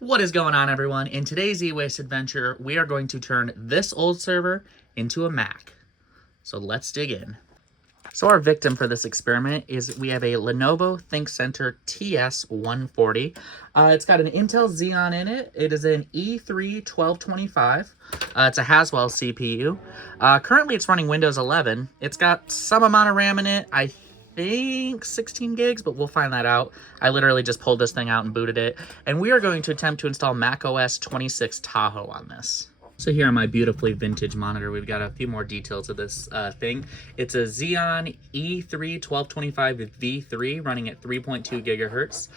What is going on, everyone? In today's e-waste adventure, we are going to turn this old server into a Mac. So let's dig in. So our victim for this experiment is we have a Lenovo ThinkServer TS140. It's got an Intel Xeon in it. It is an E3-1225. It's a Haswell CPU. Currently, it's running Windows 11. It's got some amount of RAM in it. I think 16 gigs, but we'll find that out. I literally just pulled this thing out and booted it. And we are going to attempt to install macOS 26 Tahoe on this. So here on my beautifully vintage monitor, we've got a few more details of this thing. It's a Xeon E3-1225 V3 running at 3.2 gigahertz.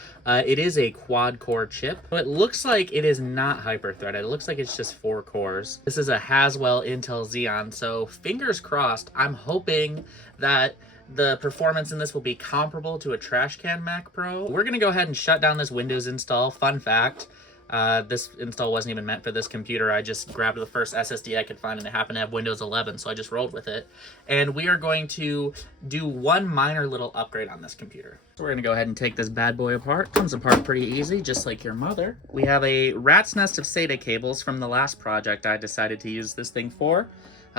It is a quad-core chip. It looks like it is not hyper-threaded. It looks like it's just 4 cores. This is a Haswell Intel Xeon, so fingers crossed. I'm hoping that the performance in this will be comparable to a Trashcan Mac Pro. We're gonna go ahead and shut down this Windows install. Fun fact. This install wasn't even meant for this computer. I just grabbed the first SSD I could find and it happened to have Windows 11, so I just rolled with it. And we are going to do one minor little upgrade on this computer. So we're gonna go ahead and take this bad boy apart. Comes apart pretty easy, just like your mother. We have a rat's nest of SATA cables from the last project I decided to use this thing for,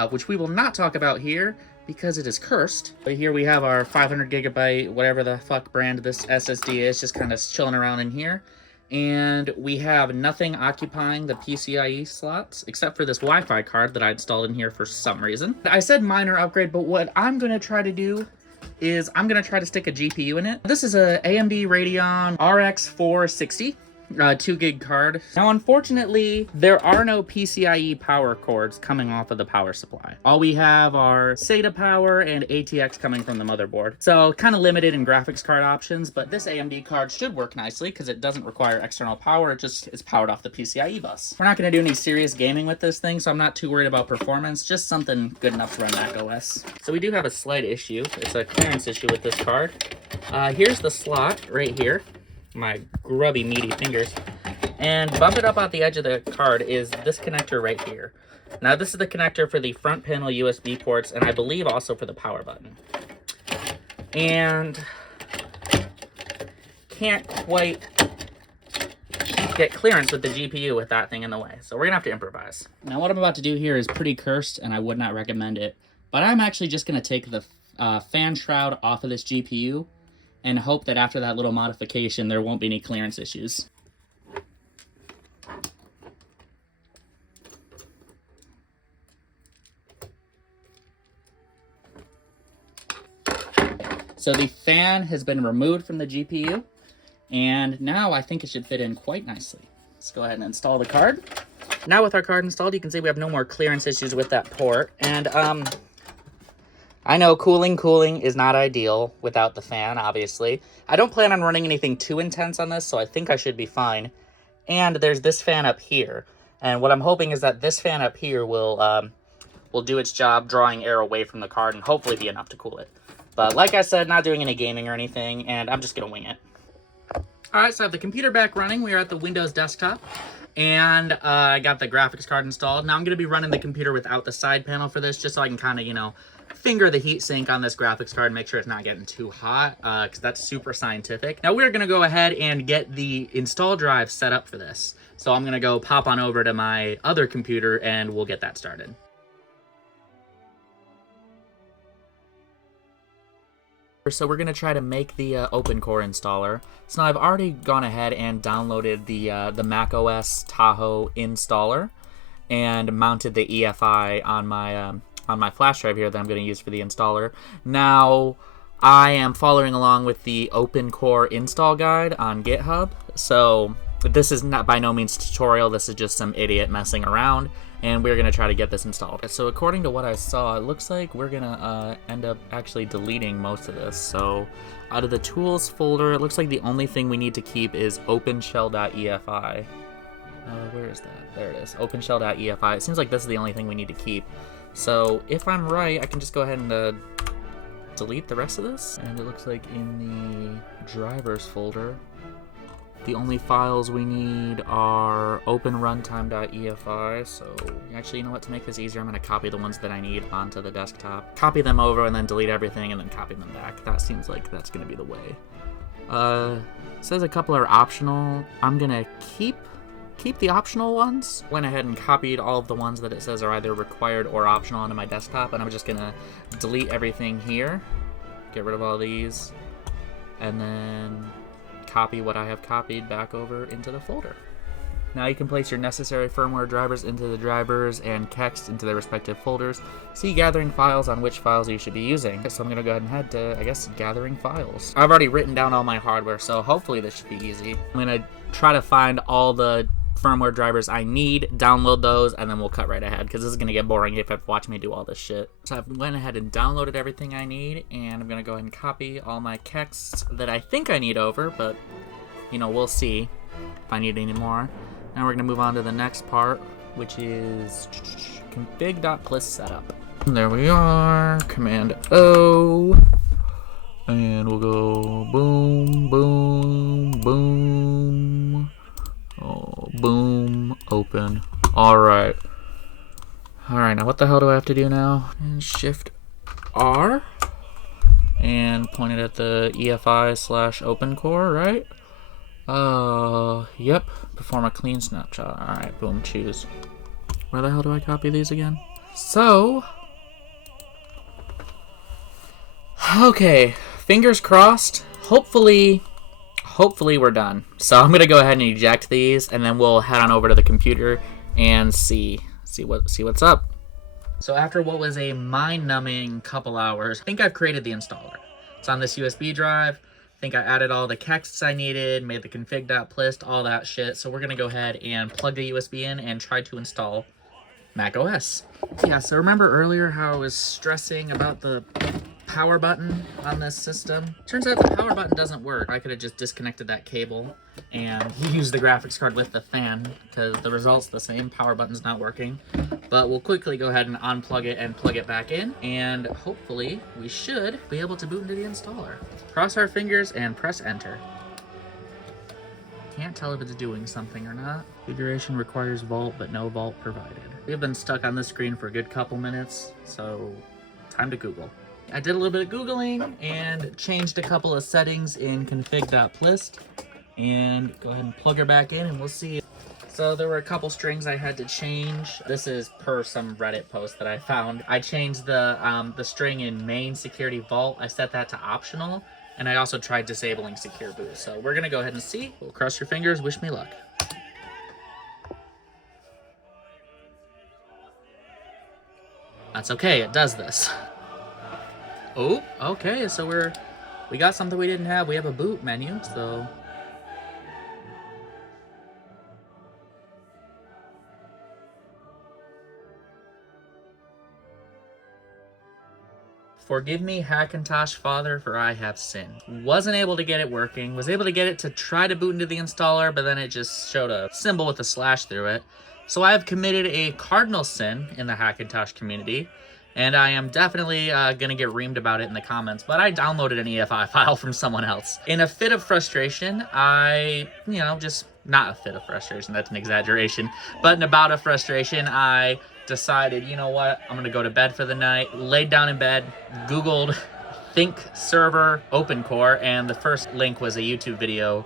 which we will not talk about here because it is cursed. But here we have our 500 gigabyte, whatever the fuck brand this SSD is, just kind of chilling around in here. And we have nothing occupying the PCIe slots except for this Wi-Fi card that I installed in here for some reason. I said minor upgrade, but what I'm going to try to do is I'm going to try to stick a GPU in it. This is a AMD Radeon RX 460. 2 gig card. Now, unfortunately, there are no PCIe power cords coming off of the power supply. All we have are SATA power and ATX coming from the motherboard. So kind of limited in graphics card options, but this AMD card should work nicely because it doesn't require external power. It just is powered off the PCIe bus. We're not going to do any serious gaming with this thing, so I'm not too worried about performance. Just something good enough to run macOS. So we do have a slight issue. It's a clearance issue with this card. Here's the slot right here. My grubby meaty fingers, and bump it up at the edge of the card is this connector right here. Now this is the connector for the front panel USB ports, and I believe also for the power button. And can't quite get clearance with the GPU with that thing in the way, so we're gonna have to improvise. Now what I'm about to do here is pretty cursed and I would not recommend it, but I'm actually just gonna take the fan shroud off of this GPU and hope that after that little modification, there won't be any clearance issues. So the fan has been removed from the GPU, and now I think it should fit in quite nicely. Let's go ahead and install the card. Now with our card installed, you can see we have no more clearance issues with that port, and I know cooling is not ideal without the fan, obviously. I don't plan on running anything too intense on this, so I think I should be fine. And there's this fan up here. And what I'm hoping is that this fan up here will do its job drawing air away from the card and hopefully be enough to cool it. But like I said, not doing any gaming or anything, and I'm just gonna wing it. Alright, so I have the computer back running. We are at the Windows desktop. And I got the graphics card installed. Now I'm gonna be running the computer without the side panel for this, just so I can kind of, you know, finger the heat sink on this graphics card and make sure it's not getting too hot, because that's super scientific. Now we're gonna go ahead and get the install drive set up for this. So I'm gonna go pop on over to my other computer and we'll get that started. So we're gonna try to make the OpenCore installer. So now I've already gone ahead and downloaded the macOS Tahoe installer and mounted the EFI on my flash drive here that I'm going to use for the installer. Now, I am following along with the OpenCore install guide on GitHub. So this is not by no means a tutorial. This is just some idiot messing around, and we're going to try to get this installed. So according to what I saw, it looks like we're going to end up actually deleting most of this. So out of the tools folder, it looks like the only thing we need to keep is openshell.efi. Where is that? There it is, openshell.efi. It seems like this is the only thing we need to keep. So if I'm right, I can just go ahead and delete the rest of this. And it looks like in the drivers folder, the only files we need are openruntime.efi. So actually, you know what, to make this easier, I'm going to copy the ones that I need onto the desktop. Copy them over and then delete everything and then copy them back. That seems like that's going to be the way. It says a couple are optional. I'm going to keep keep the optional ones. Went ahead and copied all of the ones that it says are either required or optional onto my desktop, and I'm just gonna delete everything here, get rid of all these, and then copy what I have copied back over into the folder. Now you can place your necessary firmware drivers into the drivers and text into their respective folders. See gathering files on which files you should be using. So I'm going to go ahead and head to, I guess, gathering files. I've already written down all my hardware, so hopefully this should be easy. I'm going to try to find all the firmware drivers I need, download those, and then we'll cut right ahead, because this is going to get boring if you watch me do all this shit. So I've went ahead and downloaded everything I need, and I'm going to go ahead and copy all my texts that I think I need over, but, you know, we'll see if I need any more. Now we're going to move on to the next part, which is config.plist setup. There we are, Command O, and we'll go boom, boom, boom, oh, boom, open. All right, now what the hell do I have to do now? And Shift R, and point it at the EFI/OpenCore, right? Yep. Perform a clean snapshot. Alright, boom, choose. Where the hell do I copy these again? So, okay, fingers crossed. Hopefully we're done. So I'm gonna go ahead and eject these, and then we'll head on over to the computer and see what's up. So after what was a mind-numbing couple hours, I think I've created the installer. It's on this USB drive. I think I added all the texts I needed, made the config.plist, all that shit. So we're gonna go ahead and plug the USB in and try to install macOS. Yeah, so remember earlier how I was stressing about the power button on this system? Turns out the power button doesn't work. I could have just disconnected that cable and used the graphics card with the fan, because the result's the same. Power button's not working. But we'll quickly go ahead and unplug it and plug it back in, and hopefully we should be able to boot into the installer. Cross our fingers and press enter. Can't tell if it's doing something or not. Configuration requires Vault, but no Vault provided. We've been stuck on this screen for a good couple minutes, so time to Google. I did a little bit of Googling and changed a couple of settings in config.plist, and go ahead and plug her back in and we'll see. So there were a couple strings I had to change. This is per some Reddit post that I found. I changed the string in main security vault. I set that to optional, and I also tried disabling secure boot. So we're gonna go ahead and see. We'll cross your fingers, wish me luck. That's okay, it does this. Oh, okay, so we got something we didn't have. We have a boot menu, so. Forgive me, Hackintosh Father, for I have sinned. Wasn't able to get it working. Was able to get it to try to boot into the installer, but then it just showed a symbol with a slash through it. So I have committed a cardinal sin in the Hackintosh community, and I am definitely gonna get reamed about it in the comments, but I downloaded an EFI file from someone else. In a fit of frustration, just not a fit of frustration, that's an exaggeration, but in a bout of frustration, I decided, you know what, I'm gonna go to bed for the night, laid down in bed, Googled ThinkServer OpenCore, and the first link was a YouTube video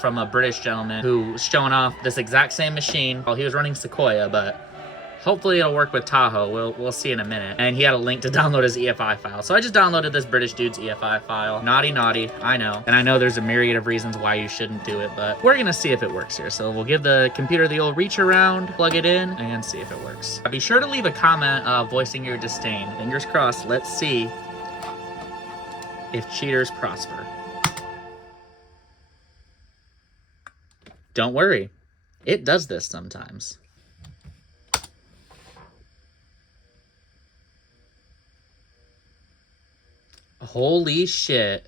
from a British gentleman who was showing off this exact same machine. Well, he was running Sequoia, but hopefully it'll work with Tahoe. We'll see in a minute. And he had a link to download his EFI file. So I just downloaded this British dude's EFI file. Naughty, I know. And I know there's a myriad of reasons why you shouldn't do it, but we're gonna see if it works here. So we'll give the computer the old reach around, plug it in, and see if it works. Be sure to leave a comment voicing your disdain. Fingers crossed, let's see if cheaters prosper. Don't worry, it does this sometimes. Holy shit,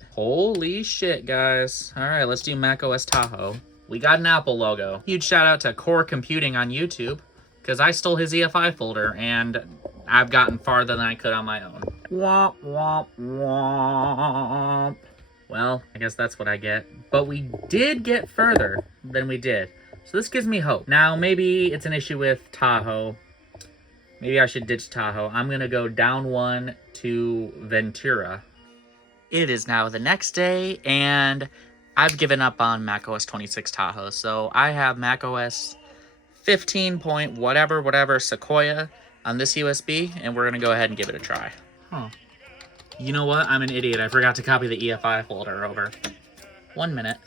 guys. All right, let's do macOS Tahoe. We got an Apple logo. Huge shout out to Core Computing on YouTube, because I stole his EFI folder and I've gotten farther than I could on my own. Womp, womp, womp. Well, I guess that's what I get. But we did get further than we did. So this gives me hope. Now, maybe it's an issue with Tahoe. Maybe I should ditch Tahoe. I'm gonna go down one to Ventura. It is now the next day, and I've given up on macOS 26 Tahoe. So I have macOS 15 point whatever Sequoia on this USB, and we're gonna go ahead and give it a try. Huh. You know what? I'm an idiot. I forgot to copy the EFI folder over. 1 minute.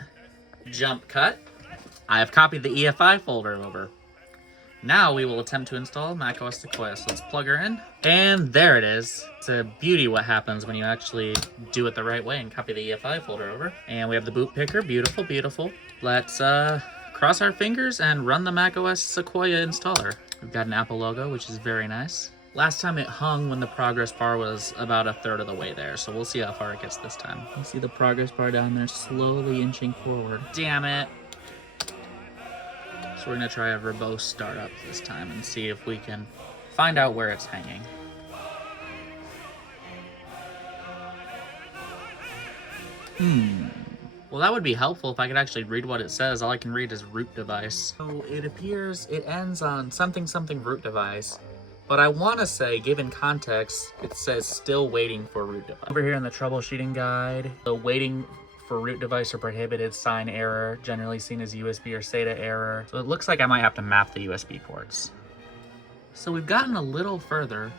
Jump cut. I have copied the EFI folder over. Now we will attempt to install macOS Sequoia. So let's plug her in. And there it is. It's a beauty what happens when you actually do it the right way and copy the EFI folder over. And we have the boot picker. Beautiful, beautiful. Let's cross our fingers and run the macOS Sequoia installer. We've got an Apple logo, which is very nice. Last time it hung when the progress bar was about 1/3 of the way there, so we'll see how far it gets this time. You see the progress bar down there slowly inching forward. Damn it. So we're gonna try a verbose startup this time and see if we can find out where it's hanging. Well, that would be helpful if I could actually read what it says. All I can read is root device. So it appears it ends on something root device. But I want to say, given context, it says still waiting for root device. Over here in the troubleshooting guide, the waiting for root device or prohibited sign error, generally seen as USB or SATA error. So it looks like I might have to map the USB ports. So we've gotten a little further.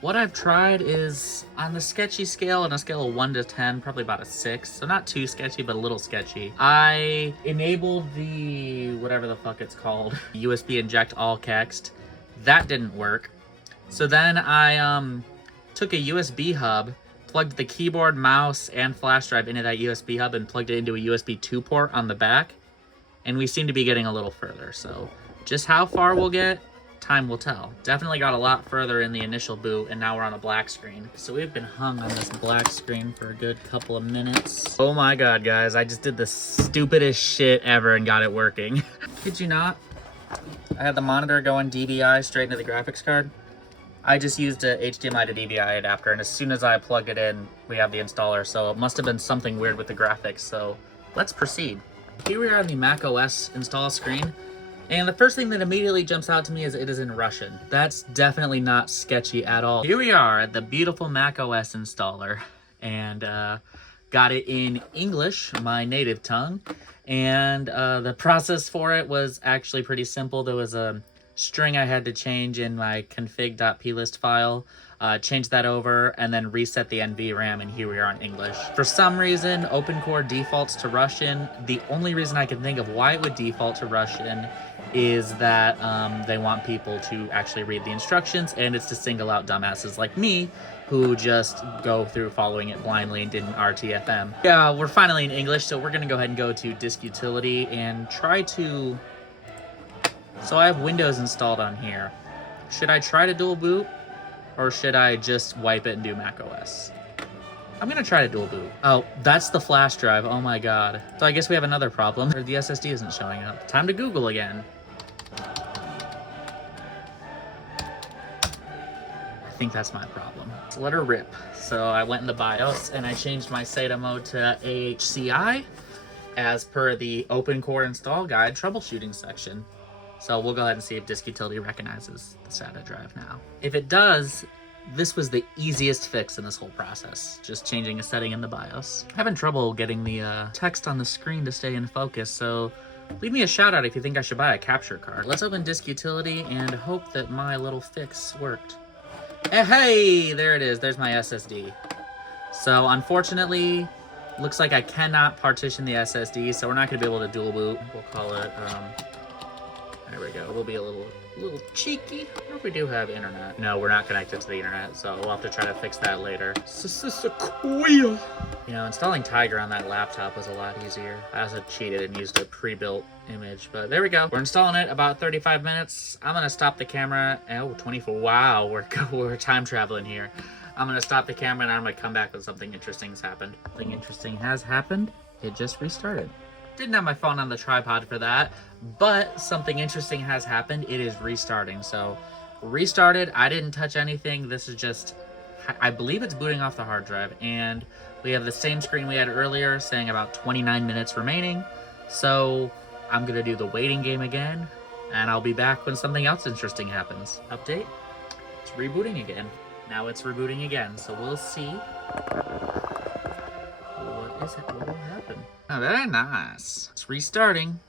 What I've tried is, on the sketchy scale, on a scale of 1 to 10, probably about a 6. So not too sketchy, but a little sketchy. I enabled the, whatever the fuck it's called, USB inject all text. That didn't work. So then I took a USB hub, plugged the keyboard, mouse, and flash drive into that USB hub and plugged it into a USB 2 port on the back. And we seem to be getting a little further. So just how far we'll get, time will tell. Definitely got a lot further in the initial boot, and now we're on a black screen. So we've been hung on this black screen for a good couple of minutes. Oh my god, guys, I just did the stupidest shit ever and got it working. Did you not? I had the monitor going DVI straight into the graphics card. I just used a HDMI to DVI adapter, and as soon as I plugged it in, we have the installer, so it must have been something weird with the graphics, so let's proceed. Here we are on the macOS install screen, and the first thing that immediately jumps out to me is it is in Russian. That's definitely not sketchy at all. Here we are at the beautiful macOS installer, and got it in English, my native tongue, and the process for it was actually pretty simple. There was a string I had to change in my config.plist file, change that over, and then reset the NVRAM, and here we are in English. For some reason, OpenCore defaults to Russian. The only reason I can think of why it would default to Russian is that they want people to actually read the instructions, and it's to single out dumbasses like me, who just go through following it blindly and didn't RTFM. Yeah, we're finally in English, so we're gonna go ahead and go to Disk Utility and try to... So I have Windows installed on here. Should I try to dual boot, or should I just wipe it and do macOS? I'm gonna try to dual boot. Oh, that's the flash drive. Oh my god. So I guess we have another problem. The SSD isn't showing up. Time to Google again. I think that's my problem. So let her rip. So I went in the BIOS and I changed my SATA mode to AHCI as per the OpenCore install guide troubleshooting section. So we'll go ahead and see if Disk Utility recognizes the SATA drive now. If it does, this was the easiest fix in this whole process, just changing a setting in the BIOS. I'm having trouble getting the text on the screen to stay in focus, so leave me a shout out if you think I should buy a capture card. Let's open Disk Utility and hope that my little fix worked. Hey, there it is. There's my SSD. So unfortunately, looks like I cannot partition the SSD, so we're not gonna be able to dual boot. We'll call it, there we go. We'll be a little cheeky. I wonder if we do have internet. No, we're not connected to the internet, so we'll have to try to fix that later. Sequoia. You know, installing Tiger on that laptop was a lot easier. I also cheated and used a pre-built image, but there we go. We're installing it about 35 minutes. I'm gonna stop the camera. Oh, 24. Wow, we're time traveling here. I'm gonna stop the camera and I'm gonna come back when something interesting has happened. Something interesting has happened. It just restarted. Didn't have my phone on the tripod for that, but something interesting has happened. It is restarting. So restarted. I didn't touch anything. This is just, I believe it's booting off the hard drive, and we have the same screen we had earlier saying about 29 minutes remaining. So I'm gonna do the waiting game again, and I'll be back when something else interesting happens. Update, it's rebooting again. Now it's rebooting again, so we'll see what will happen. Oh, very nice. It's restarting.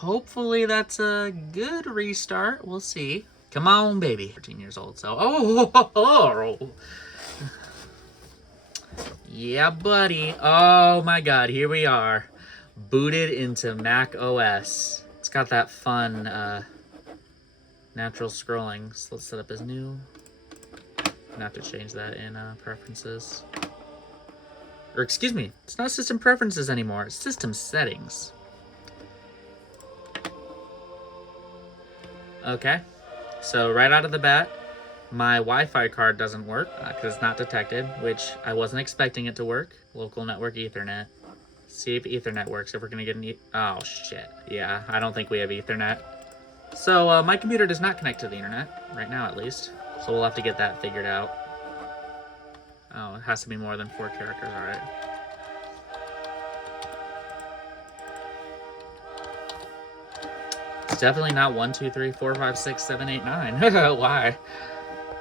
Hopefully that's a good restart. We'll see. Come on, baby. 13 years old, so... Oh! Yeah, buddy. Oh, my God. Here we are. Booted into macOS. It's got that fun, natural scrolling. So let's set up as new. I'm gonna have to change that in preferences. Or excuse me, it's not system preferences anymore. It's system settings. Okay, so right out of the bat, my Wi-Fi card doesn't work because it's not detected, which I wasn't expecting it to work. Local network Ethernet. See if Ethernet works, if we're gonna get an oh shit. Yeah, I don't think we have Ethernet. So my computer does not connect to the internet, right now at least. So we'll have to get that figured out. Oh, it has to be more than 4 characters, alright. It's definitely not 1, 2, 3, 4, 5, 6, 7, 8, 9. Why?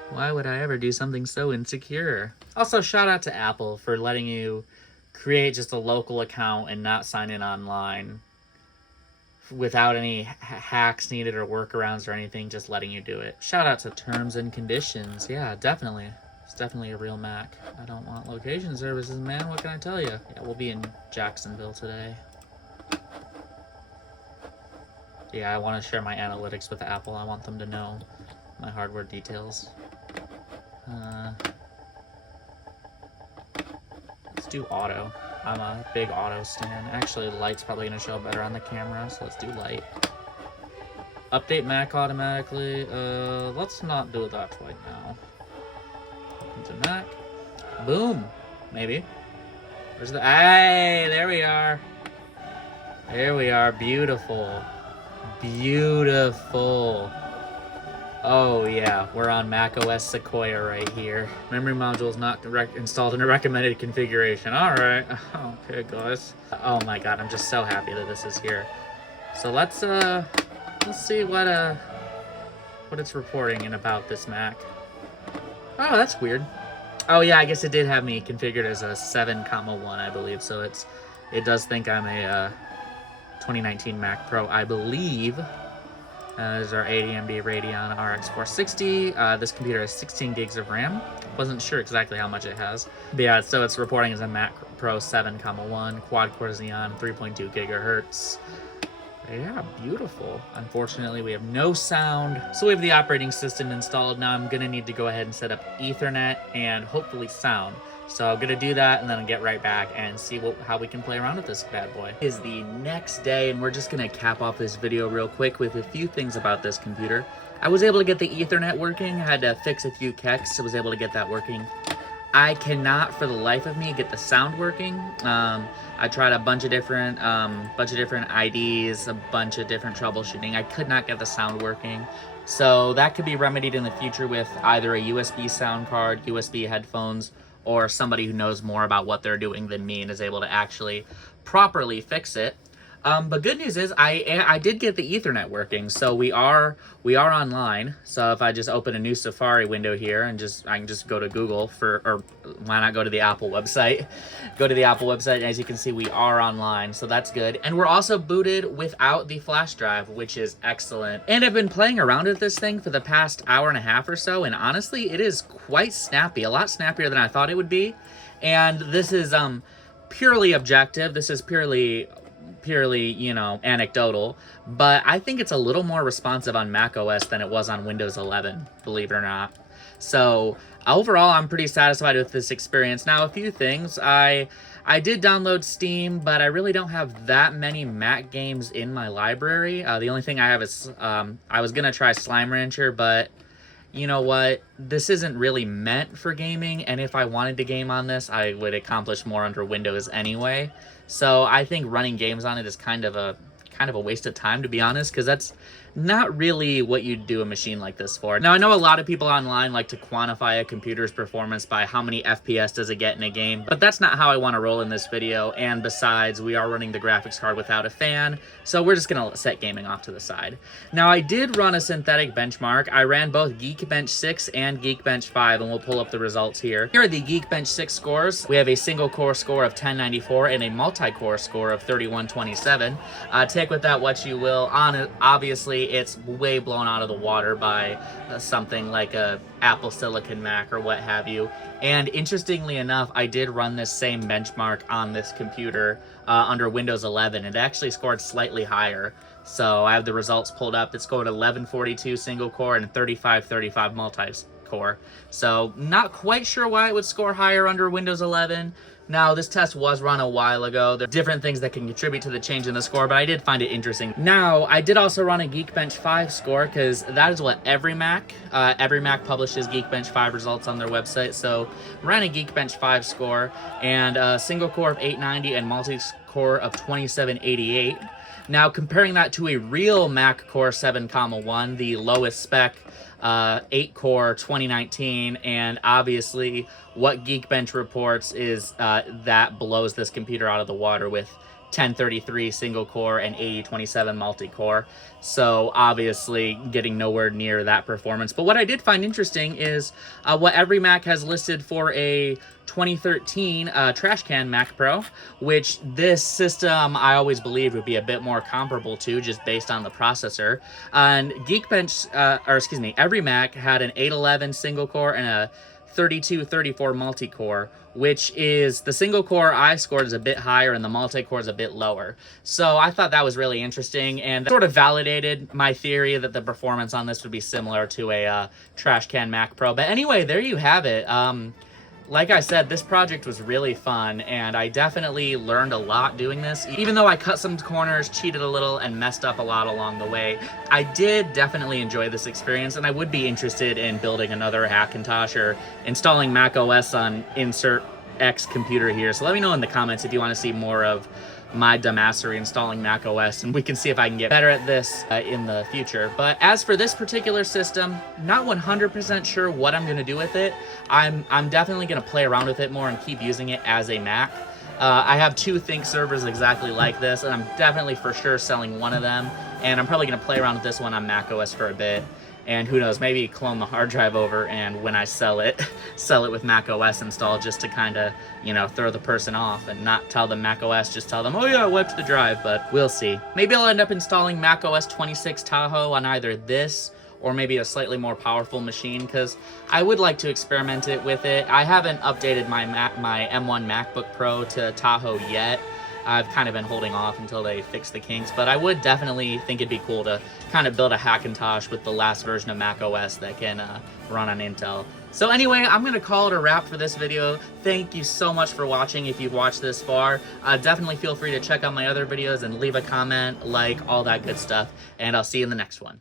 Why would I ever do something so insecure? Also, shout out to Apple for letting you create just a local account and not sign in online without any hacks needed or workarounds or anything, just letting you do it. Shout out to terms and conditions. Yeah, definitely. It's definitely a real Mac. I don't want location services, man. What can I tell you? Yeah, we'll be in Jacksonville today. Yeah, I want to share my analytics with Apple. I want them to know my hardware details. Let's do auto. I'm a big auto stan. Actually, light's probably going to show better on the camera, so let's do light. Update Mac automatically. Let's not do that right now. Open to Mac. Boom. Maybe. Where's the... Hey, there we are. There we are. Beautiful. Beautiful. Oh yeah, we're on macOS Sequoia right here. Memory module's not installed in a recommended configuration. Alright. Okay, guys. Oh my god, I'm just so happy that this is here. So let's see what it's reporting in about this Mac. Oh, that's weird. Oh yeah, I guess it did have me configured as a 7,1, I believe. So it does think I'm a 2019 Mac Pro, I believe. This is our AMD Radeon RX 460. This computer has 16 gigs of RAM. Wasn't sure exactly how much it has. But yeah, so it's reporting as a Mac Pro 7,1, quad-core Xeon, 3.2 gigahertz. Yeah, beautiful. Unfortunately, we have no sound. So we have the operating system installed. Now I'm gonna need to go ahead and set up Ethernet and hopefully sound. So I'm gonna do that and then I'll get right back and see how we can play around with this bad boy. It is the next day and we're just gonna cap off this video real quick with a few things about this computer. I was able to get the Ethernet working. I had to fix a few kecks. I was able to get that working. I cannot for the life of me get the sound working. I tried a bunch of different IDs, a bunch of different troubleshooting. I could not get the sound working. So that could be remedied in the future with either a USB sound card, USB headphones, or somebody who knows more about what they're doing than me and is able to actually properly fix it. But good news is I did get the Ethernet working, so we are online. So if I just open a new Safari window here and I can just go to Google or why not go to the Apple website? Go to the Apple website, and as you can see, we are online, so that's good. And we're also booted without the flash drive, which is excellent. And I've been playing around with this thing for the past hour and a half or so, and honestly, it is quite snappy, a lot snappier than I thought it would be. And this is purely objective. This is purely, you know, anecdotal, but I think it's a little more responsive on macOS than it was on Windows 11, believe it or not. So overall, I'm pretty satisfied with this experience. Now, a few things. I did download Steam, but I really don't have that many Mac games in my library. The only thing I have is, I was gonna try Slime Rancher, but you know what? This isn't really meant for gaming, and if I wanted to game on this, I would accomplish more under Windows anyway. So I think running games on it is kind of a waste of time, to be honest, because not really what you'd do a machine like this for. Now, I know a lot of people online like to quantify a computer's performance by how many FPS does it get in a game, but that's not how I want to roll in this video, and besides, we are running the graphics card without a fan, so we're just going to set gaming off to the side. Now, I did run a synthetic benchmark. I ran both Geekbench 6 and Geekbench 5, and we'll pull up the results here. Here are the Geekbench 6 scores. We have a single core score of 1094 and a multi-core score of 3127. Take with that what you will. On it, obviously, it's way blown out of the water by something like a Apple Silicon Mac or what have you. And interestingly enough, I did run this same benchmark on this computer under Windows 11. It actually scored slightly higher. So I have the results pulled up. It scored 1142 single core and 3535 multi-core. So not quite sure why it would score higher under Windows 11. Now, this test was run a while ago. There are different things that can contribute to the change in the score, but I did find it interesting. Now, I did also run a Geekbench 5 score, because that is what every Mac publishes Geekbench 5 results on their website. So, ran a Geekbench 5 score, and a single core of 890 and multi-core of 2788. Now, comparing that to a real Mac Core 7,1, the lowest spec 8-core 2019, and obviously what Geekbench reports is that blows this computer out of the water with 1033 single core and 8027 multi-core. So obviously getting nowhere near that performance. But what I did find interesting is what every Mac has listed for a 2013 Trashcan Mac Pro, which this system I always believed would be a bit more comparable to, just based on the processor. And Geekbench, every Mac had an 811 single core and a 3234 multi-core, which is the single core I scored is a bit higher and the multi-core is a bit lower. So I thought that was really interesting, and that sort of validated my theory that the performance on this would be similar to a Trashcan Mac Pro. But anyway, there you have it. Like I said, this project was really fun, and I definitely learned a lot doing this. Even though I cut some corners, cheated a little, and messed up a lot along the way, I did definitely enjoy this experience, and I would be interested in building another Hackintosh or installing macOS on Insert X computer here. So let me know in the comments if you want to see more of my dumbassery installing macOS, and we can see if I can get better at this in the future. But as for this particular system, not 100% sure what I'm going to do with it. I'm definitely going to play around with it more and keep using it as a Mac. I have two ThinkServers exactly like this, and I'm definitely for sure selling one of them, and I'm probably going to play around with this one on macOS for a bit. And who knows, maybe clone the hard drive over, and when I sell it with macOS installed, just to kind of, you know, throw the person off and not tell them macOS, just tell them, oh yeah, I wiped the drive, but we'll see. Maybe I'll end up installing macOS 26 Tahoe on either this or maybe a slightly more powerful machine, because I would like to experiment it with it. I haven't updated my M1 MacBook Pro to Tahoe yet. I've kind of been holding off until they fix the kinks, but I would definitely think it'd be cool to kind of build a Hackintosh with the last version of macOS that can run on Intel. So anyway, I'm going to call it a wrap for this video. Thank you so much for watching if you've watched this far. Definitely feel free to check out my other videos and leave a comment, like, all that good stuff, and I'll see you in the next one.